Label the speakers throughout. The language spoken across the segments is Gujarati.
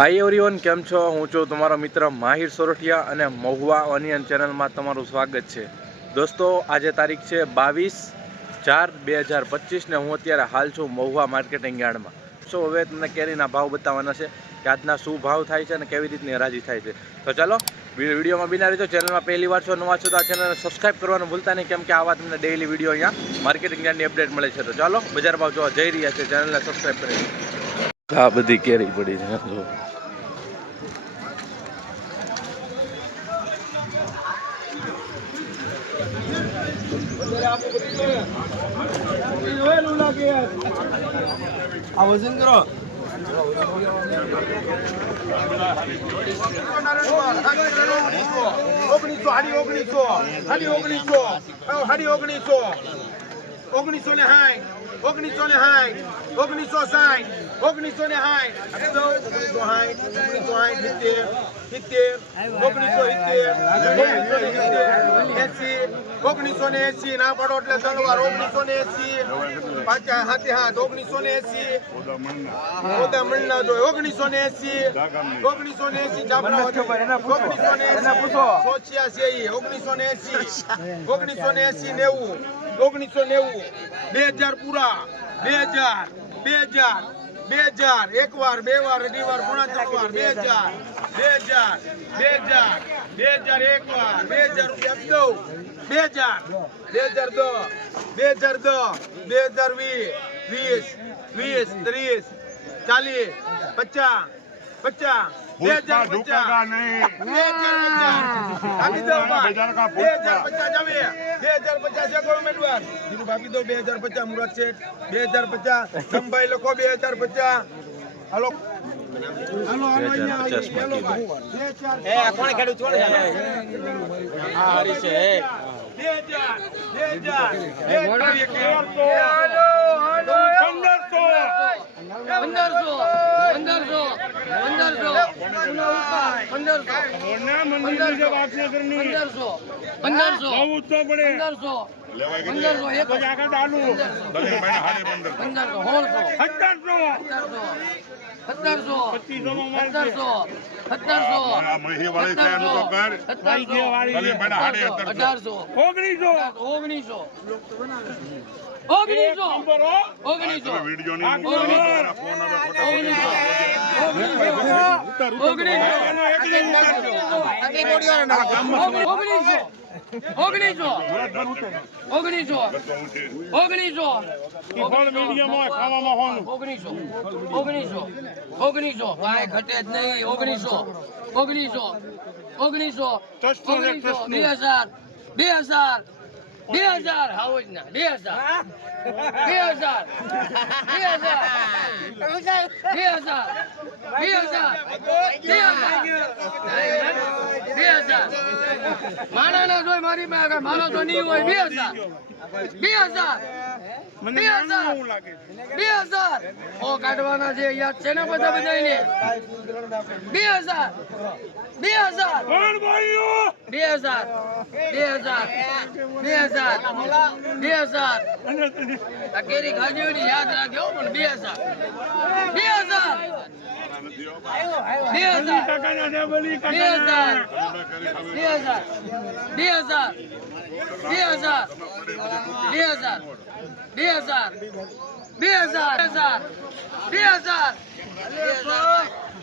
Speaker 1: હાય એવરીવન કેમ છો? હું છું તમારો મિત્ર માહિર સોરઠિયા અને મહુવા ઓનિયન ચેનલમાં તમારું સ્વાગત છે. દોસ્તો, આજે તારીખ છે બાવીસ ચાર બે હજાર પચીસને હું અત્યારે હાલ છું મહુવા માર્કેટિંગ યાર્ડમાં. સો હવે તમને કેરીના ભાવ બતાવવાના છે કે આજના શું ભાવ થાય છે અને કેવી રીતની હરાજી થાય છે. તો ચાલો વિડીયોમાં બિના રહેજો ચેનલમાં પહેલી વાર છો, નવા છો તો આ ચેનલને સબસ્ક્રાઈબ કરવાનું ભૂલતા નહીં, કેમ કે આવા તમને ડેઈલી વીડિયો અહીંયા માર્કેટિંગ યાર્ડની અપડેટ મળે છે. તો ચાલો, બજાર ભાવ જોવા જઈ રહ્યા છે. ચેનલને સબસ્ક્રાઇબ કરી આ બધી કેરી પડી છે
Speaker 2: આ વજન કરો.
Speaker 3: ઓગણીસો હાડી ઓગણીસો હાડી ઓગણીસો હાડી ઓગણીસો. ઓગણીસો ને હાઠ ઓગણીસો ને હાઠ ઓગણીસો સાઠ ઓગણીસો ને આપી ઓગણીસો હાઠ ઓગણીસો સાઠ સિત્તેર સિત્તેર ઓગણીસો સિત્તેર એસી ઓગણીસો ને એસી ના પડો એટલે તલવાર ઓગણીસો ને એસી પાછા હાથે હાથ ઓગણીસો ને એસી પોતા મણના જો ઓગણીસો ને એસી ઓગણીસો ને એસી ઓગણીસો ને એસી ઓગણીસો ને એસી ઓગણીસો ને એસી નેવું ઓગણીસો નેવું, બે હજાર પૂરા, બે હજાર બે હજાર બે હજાર એક વાર બે વાર અઢી વાર પોણા ત્રણ વાર બે હજાર બે હજાર બે હજાર બે હજાર એક વાર બે હજાર રૂપિયા આપી બે હજાર બે હજાર દો બે હજાર દો બે હજાર વીસ વીસ વીસ ત્રીસ ચાલીસ પચાસ પચાસ પૂછતા ઢુકેગા નહીં. આપી દો બજાર કા પૂછતા 2050 છે કોણ મેડવાર જીતુ બે હજાર 2050 મુરત છે. 2050 સંભાઈ હજાર
Speaker 1: 2050
Speaker 3: હાલો. બે હજાર પંદરસો
Speaker 4: પંદરસો પંદરસો પંદરસો પંદરસો પંદરસો પંદરસો પંદરસો એક પંદરસો સત્તરસો સત્તરસો સત્તરસો સત્તરસો સત્તરસો અઢારસો ઓગણીસો ઓગણીસો ઓગણીસો. ઓગણીસો. ઓગણીસો. ઓગણીસો. ઓગણીસો. ઓગણીસો. ઓગણીસો. ઓગણીસો. ઓગણીસો. કાંઈ ઘટે જ નહીં. ઓગણીસો. ઓગણીસો. ઓગણીસો. ઓગણીસો. બે હજાર. બે હજાર. બે હજાર હાવ જ ના બે હજાર બે હજાર બે હજાર બે હજાર બે હજાર બે હજાર બે હજાર માણા ના જોઈ મારી તો નહીં હોય બે હજાર બે હજાર બે હજાર બે હજાર ઓ કાઢવાના છે યાદ છે ને બધા બધાને બે હજાર બે હજાર બે હજાર બે હજાર બે હજાર બે હજાર આ કેરી ખાધી યાદ રાખ્યો પણ બે હજાર બે હજાર બે હજાર બે હજાર બે હજાર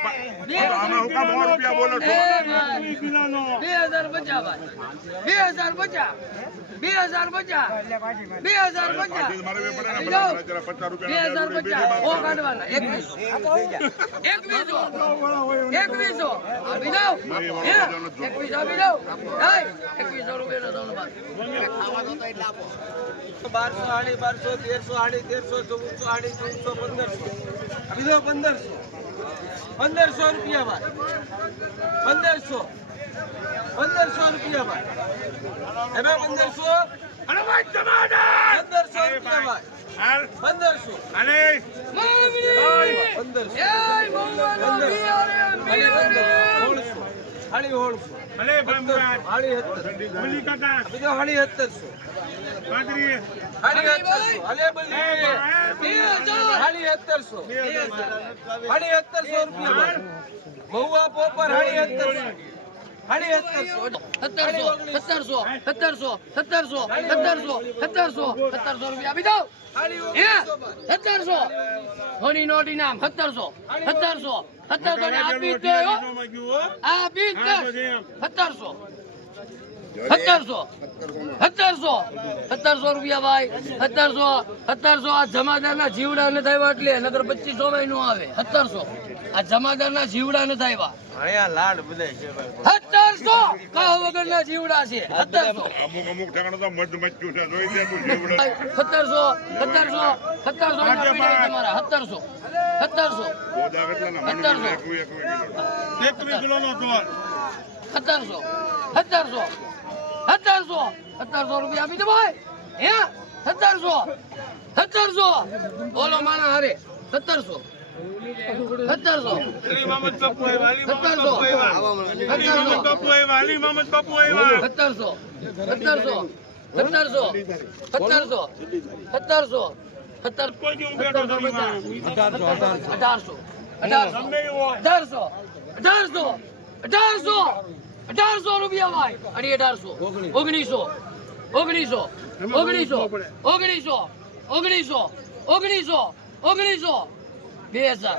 Speaker 4: બે હજાર એકવીસો બે હજાર પચાસ બે હજાર પચાસ. બે હજાર પચાસ. બે હજાર પચાસ. બે હજાર પચાસ. ઓ કાઢવાના. એકવીસો. એકવીસો. એકવીસો. આપી દઉં એકવીસો આપી દઉં એકવીસો રૂપિયાનો ત્રણ
Speaker 2: બારસો આડી બારસો તેરસો આડી તેરસો ચૌદસો આડી ચૌદસો પંદરસો. આપી દો પંદરસો. પંદરસો રૂપિયા ભાઈ. પંદરસો. પંદરસો રૂપિયા ભાઈ. હવે પંદરસો? પંદરસો રૂપિયા
Speaker 3: ભાઈ.
Speaker 2: પંદરસો.
Speaker 3: અને
Speaker 2: પંદરસો. હાળી ઓળખો
Speaker 3: ભલે ભમરાજ
Speaker 2: હાળી હત્તર
Speaker 3: બોલી કાકા
Speaker 2: બીજો હાળી હત્તર સો
Speaker 3: પાદરી
Speaker 2: હાળી હત્તર હાલે બોલી
Speaker 4: હાળી
Speaker 2: હત્તર હાળી હત્તર સો રૂપિયા મહુવા પોપર હાળી સત્તરસો. સત્તરસો
Speaker 4: સત્તરસો સત્તરસો રૂપિયા. આપી સત્તરસો? ધોની નોટ ઇનામ સત્તરસો. સત્તરસો. સત્તરસો સત્તરસો. સત્તરસો. સત્તરસો. સત્તરસો રૂપિયા ભાઈ. સત્તરસો. સત્તરસો. આ જમાદારના જીવડા ને થાય એટલે નગર પચીસો માં નો આવે. સત્તરસો. આ જમાદારના જીવડા ને થાય
Speaker 2: લાડ બધા
Speaker 4: સત્તરસો. કહો વગરના જીવડા છે? સત્તરસો.
Speaker 5: અમુક અમુક ઠેકાણે તો મધ મચ્યું છે જોઈ દે તું જીવડે.
Speaker 4: સત્તરસો. સત્તરસો. સત્તરસો તમારા. સત્તરસો. સત્તરસો.
Speaker 5: એકવી એકવી કિલો
Speaker 3: નો
Speaker 4: સત્તરસો. સત્તરસો સત્તરસો સત્તરસો રૂપિયા આપી દે ભાઈ. હે? સત્તરસો સત્તરસો બોલો માણા હારે. સત્તરસો. સત્તરસો. સત્તરસો. સત્તરસો. સત્તરસો. સત્તરસો. સત્તરસો. અઢારસો. અઢારસો. અઢારસો. અઢારસો. અઢારસો. અઢારસો રૂપિયા ભાઈ. અઢી અઢારસો. ઓગણીસો. ઓગણીસો. ઓગણીસો. ઓગણીસો. ઓગણીસો. ઓગણીસો. ઓગણીસો. બે હજાર.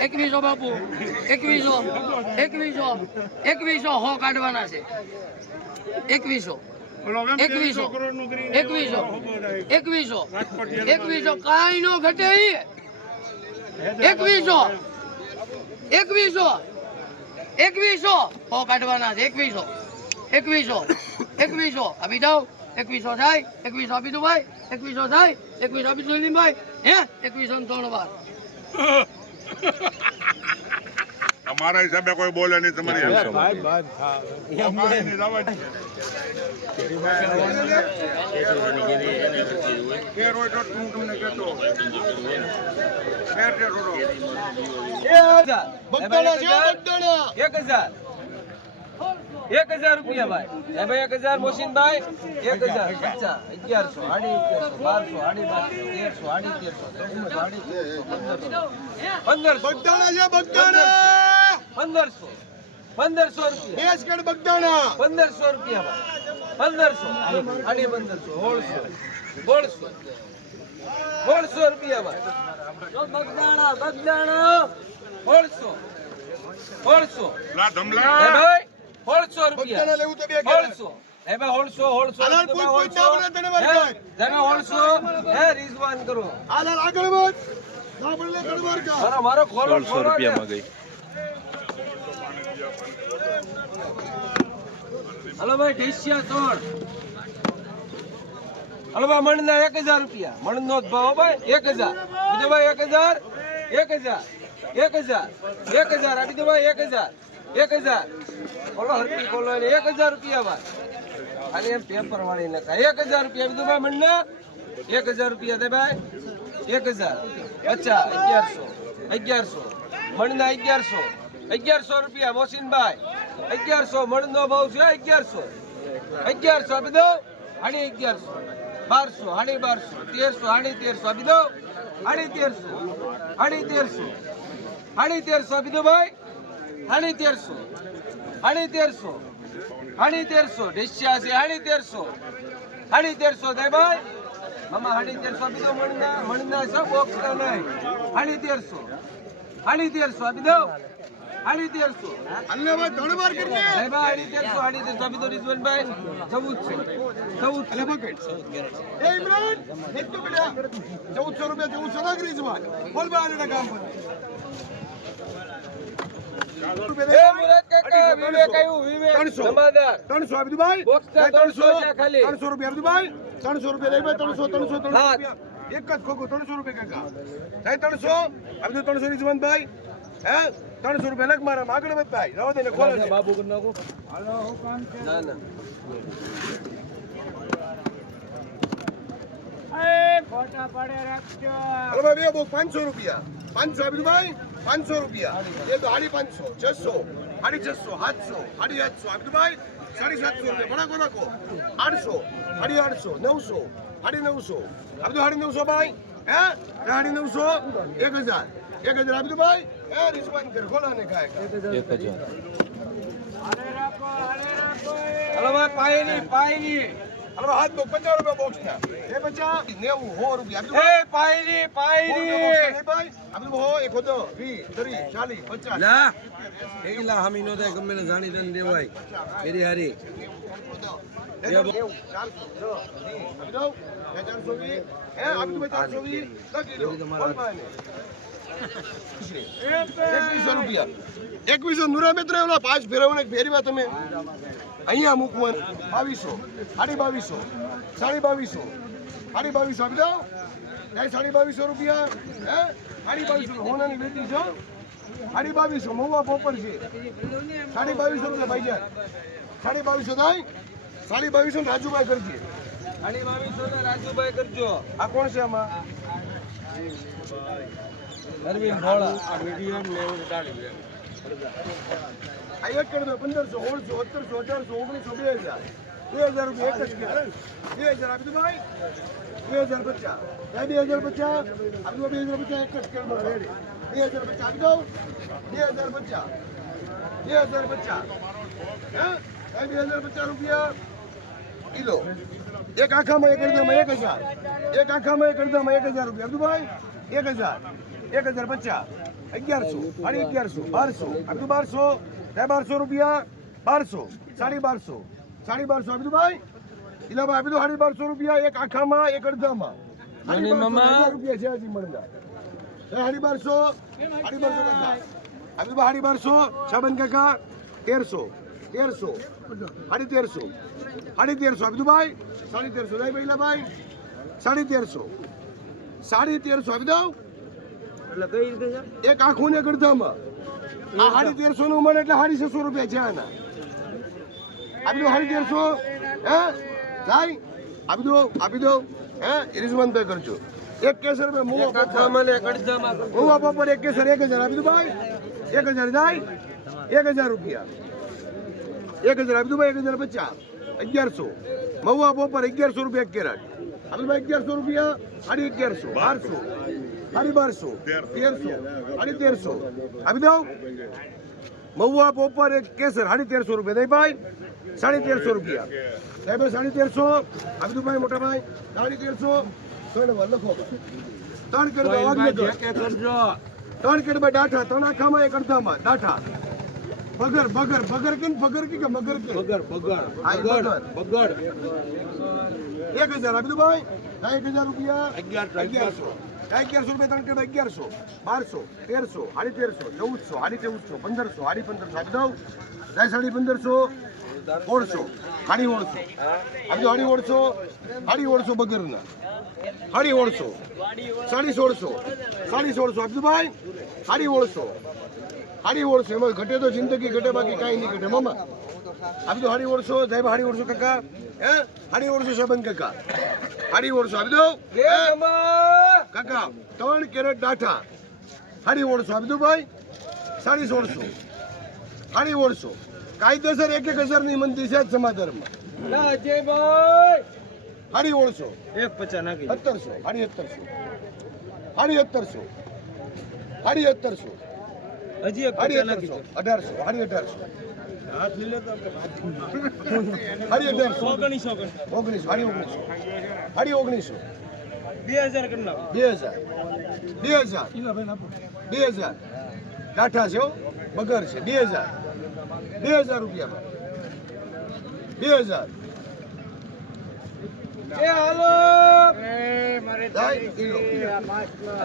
Speaker 4: એકવીસો બાપુ એકવીસો એકવીસો એકવીસો હો કાઢવાના છે. એકવીસો એકવીસો એકવીસો એકવીસો ઘટે એકવીસો એકવીસો એકવીસો હો કાઢવાના છે એકવીસો એકવીસો એકવીસો. આપી દઉં એકવીસો થાય એકવીસો આપી દઉં ભાઈ એકવીસો થાય એકવીસો આપી દઉં ભાઈ હે એકવીસો ત્રણ વાર.
Speaker 5: અમારા હિસાબે કોઈ બોલે નહીં તમારી
Speaker 2: એક હજાર. એક હજાર રૂપિયા ભાઈ. એ ભાઈ એક હજાર મોસીનભાઈ એક હજાર. પચાસ અગિયારસો સાડી અગિયારસો બારસો સાડી બારસો તેરસો સાડી તેરસો સાડી પંદરસો. પંદરસો. પંદરસો રૂપિયા. પંદરસો રૂપિયા ભાઈ. પંદરસો. સાડી પંદરસો સોળસો સોળસો. સોળસો રૂપિયા ભાઈ. બગદાણા બગદાણા. સોળસો. સોળસો. ભાઈ
Speaker 3: હોળસો
Speaker 2: રૂપિયા.
Speaker 3: લેવું તો બે
Speaker 2: હોળસો. ભાઈ
Speaker 3: હોળસો ના ઉને તને
Speaker 2: રૂપિયા
Speaker 1: માં ગઈ
Speaker 2: હલો ભાઈ ઢેસિયા તોડ હલો ભાઈ એક 1000 એક મણનો એક ભાવ એક હજાર. બીજો ભાઈ એક હજાર. એક હજાર. બોલો હરકી બોલો એક હજાર રૂપિયા ભાઈ ખાલી એમ પેપર વાળી નખાય એક હજાર રૂપિયા બીજો ભાઈ મણના એક હજાર રૂપિયા દે ભાઈ. એક હજાર. અચ્છા અગિયારસો અગિયારસો. મણના અગિયારસો. અગિયારસો રૂપિયા મોસીનભાઈ અગિયારસો મણનો ભાવ છે અગિયારસો. અગિયારસો આપી દો. સાડી અગિયારસો. બારસો સાડી બારસો. તેરસો સાડી તેરસો આપી દો. સાડી તેરસો. સાડી તેરસો. સાડી તેરસો આપી દો ભાઈ. હણી તેરસો હણી તેરસો હણી તેરસો ડિસ્યાસી હણી તેરસો હણી તેરસો દેબાઈ મમ્મા હણી તેરસો આપી દો મણના મણના છે બોક્સ નહીં. હણી તેરસો હણી તેરસો આપી દો. હણી તેરસો
Speaker 3: અલ્લાહભાઈ ત્રણ વાર કરી
Speaker 2: દે. દેબાઈ હણી તેરસો હણી તેરસો આપી દો રિઝવાનભાઈ ચૌદ છે. ચૌદ
Speaker 3: એટલે બકેટ એ ઇમરાન એક તો બેટા ચૌદસો રૂપિયા ચૌદસો લાગ રિઝવાન બોલ બાર કામ પર. ત્રણસો. રૂપિયા ભાઈ. ત્રણસો રૂપિયા લઈ ભાઈ ત્રણસો ત્રણસો ત્રણસો એક જ ખોખું ત્રણસો રૂપિયા કાકા. થાય ત્રણસો. આ બધું ત્રણસો ની જવાન ભાઈ. હે? ત્રણસો રૂપિયા લખ મારા આગળ વધ ભાઈ. રવા દે ને ખોલે.
Speaker 2: બાબુ કરી નાખો. ના ના.
Speaker 3: ભાઈ બે બોક પાંચસો રૂપિયા. પાંચસો આપી ભાઈ પાંચસો રૂપિયા. એ તો સાડી પાંચસો છસો સાડી છસો સાતસો સાડી આઠસો આપી ભાઈ સાડી સાતસો રૂપિયા. ભણાકો નાખો. આઠસો સાડી આઠસો નવસો સાડી નવસો. આપી દો સાડી નવસો ભાઈ હે? સાડી નવસો? એક હજાર. એક હજાર આપી દો ભાઈ હે રિસ્પોન્સ કર ખોલા ને કાંઈ
Speaker 2: હાલો ભાઈ પાયની પાયની
Speaker 3: હાલો હાથ બોક પચાસ રૂપિયા બોક્સ ના એ પચાસ? નેવું સો રૂપિયા. આપી દો.
Speaker 2: એ પાયની પાયની લા! એલા હમી નો થાય ગમે જાણી દે દેવાય. મેરી હારી.
Speaker 3: એકવીસો. નુરા મિત્ર પાંચ ફેરવને ફેરવા તમે. અહીંયા મૂકવાનું બાવીસો સાડી બાવીસો સાડી બાવીસો સાડી બાવીસો આપી દો. સાડી બાવીસો રૂપિયા? હે? સાડી બાવીસો હોનાની બેટી છો સાડી બાવીસો મહુવા પોપર છે. સાડી બાવીસો રૂપિયા ભાઈજાન. સાડી બાવીસો થાય? સાડી બાવીસો ને રાજુભાઈ કરજે.
Speaker 2: સાડી બાવીસો ને રાજુભાઈ કરજો.
Speaker 3: આ કોણ છે આમાં?
Speaker 2: અરવિંદ ભોળા.
Speaker 3: આ એક કરી દો પંદરસો સોળસો સત્તરસો અઢારસો ઓગણીસો બે હજાર બે હજાર રૂપિયા એક જ કે બે હજાર આપી દો બે હજાર પચાસ બે હજાર પચાસ આપી બે હજાર પચાસ એક જ બે હજાર પચાસ દો બે હજાર પચાસ બે હજાર પચાસ હે બે હજાર પચાસ રૂપિયા કિલો એક આખામાં એક અડધામાં એક હજાર એક આખામાં એક અડધામાં એક હજાર રૂપિયા અબ્દુભાઈ ભાઈ એક હજાર એક હજાર પચાસ અગિયારસો સાડી અગિયારસો બારસો આપી દો બારસો સાહેબ બારસો રૂપિયા બારસો સાડી બારસો સાડી બારસો આપી દો ભાઈ? ઇલાભાઈ આપી બધું સાડી બારસો રૂપિયા એક આખામાં એક અડધામાં. સાડી બારસો, રૂપિયા છે હજી મળતા સાડી બારસો સાડી બારસો કાકા. આપી દો સાડી બારસો છાબન કાકા તેરસો તેરસો સાડી તેરસો સાડી તેરસો દો ભાઈ? સાડી તેરસો. નહીં પહેલા ભાઈ. સાડી તેરસો. સાડી તેરસો આપી દઉં?
Speaker 2: એટલે કઈ રીતે
Speaker 3: એક આખું ને એક આ સાડી તેરસો નું મને એટલે સાડી છસો રૂપિયા છે આના. આપી દો સાડી તેરસો. હે? લાઈ આપી દો આપી દો. હે? રિઝવાન ભાઈ કરજો. એક કેસર બે મુવા
Speaker 2: એક મને
Speaker 3: મુવા પર એક કેસર એક હજાર આપી દો ભાઈ. એક હજાર જાય. એક હજાર રૂપિયા. એક હજાર આપી દો ભાઈ એક હજાર પચાસ. અગિયારસો. મહુવા પોપર અગિયારસો રૂપિયા કેરેટ. આપી અગિયારસો રૂપિયા સાડી અગિયારસો બારસો સાડી બારસો તેરસો સાડી તેરસો. આપી દો મહુવા પોપર એક કેસર સાડી તેરસો રૂપિયા. નહીં ભાઈ સાડી તેરસો રૂપિયા. સાહેબ સાડી તેરસો. આપી દઉં ભાઈ મોટા ભાઈ સાડી તેરસો. લખો. ત્રણ કરી દો વાગ્યે દો.
Speaker 2: જે કે કરજો.
Speaker 3: ત્રણ કેડમાં ડાઠા ત્રણ આખામાં એક અડધામાં ડાઠા. બગર બગર બગર કે બગર કે મગર કે? બગર બગર
Speaker 2: બગર બગર.
Speaker 3: એક હજાર આપી દો ભાઈ. એક હજાર રૂપિયા.
Speaker 2: અગિયારસો,
Speaker 3: અગિયારસો અગિયારસો રૂપિયા ત્રણ કેડમાં અગિયારસો. બારસો તેરસો સાડી તેરસો ચૌદસો સાડી ચૌદસો પંદરસો સાડી પંદરસો. આપી દઉં. દસ સાડી પંદરસો. ઓળસો હાડી ઓળસો આપજો હાડી સાડી ઓળસો સાડી ઓળસો બગરના. હાડી ઓળસો સાડી સોળસો. સાડી સોળસો. આપજો ભાઈ. હાડી ઓળસો સાડી ઓળસો એમાં ઘટે તો જિંદગી ઘટે બાકી કાંઈ નહીં ઘટે. મામા આ બધું હાડી ઓળસો સાહેબ હાડી ઓળસો કાકા. હે? હાડી ઓળસો સાહેબ કાકા. હાડી ઓળશો આપી દો કાકા ત્રણ કેરેટ ડાઠા. હાડી ઓળશો આપી દો ભાઈ? સાડી સોળસો હાડી ઓળસો કાયદેસર એક એક હજારની મંદી છે જ સમાધાનમાં. હાડી ઓળશો.
Speaker 2: એક પચાસ નાખી.
Speaker 3: સત્તરસો. હાડી સત્તરસો. હાડી સત્તરસો. હાડી સત્તરસો.
Speaker 2: હજી એક
Speaker 3: અઢારસો. અઢારસો હાડી અઢારસો.
Speaker 2: હાથ લીલો તો
Speaker 3: હાડી અઢારસો.
Speaker 2: ઓગણીસો
Speaker 3: ઓગણીસો હાડી ઓગણીસો. હાડી ઓગણીસો.
Speaker 2: બે હજાર નાખો
Speaker 3: બે હજાર. બે હજાર. બે હજાર. ડાઠા છે હો, બગર છે. બે હજાર. બે હજાર રૂપિયામાં. બે હજાર.
Speaker 2: એ હાલો.
Speaker 3: જાય કિલો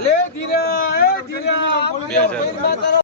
Speaker 2: લે ધીરા એ ધીરા.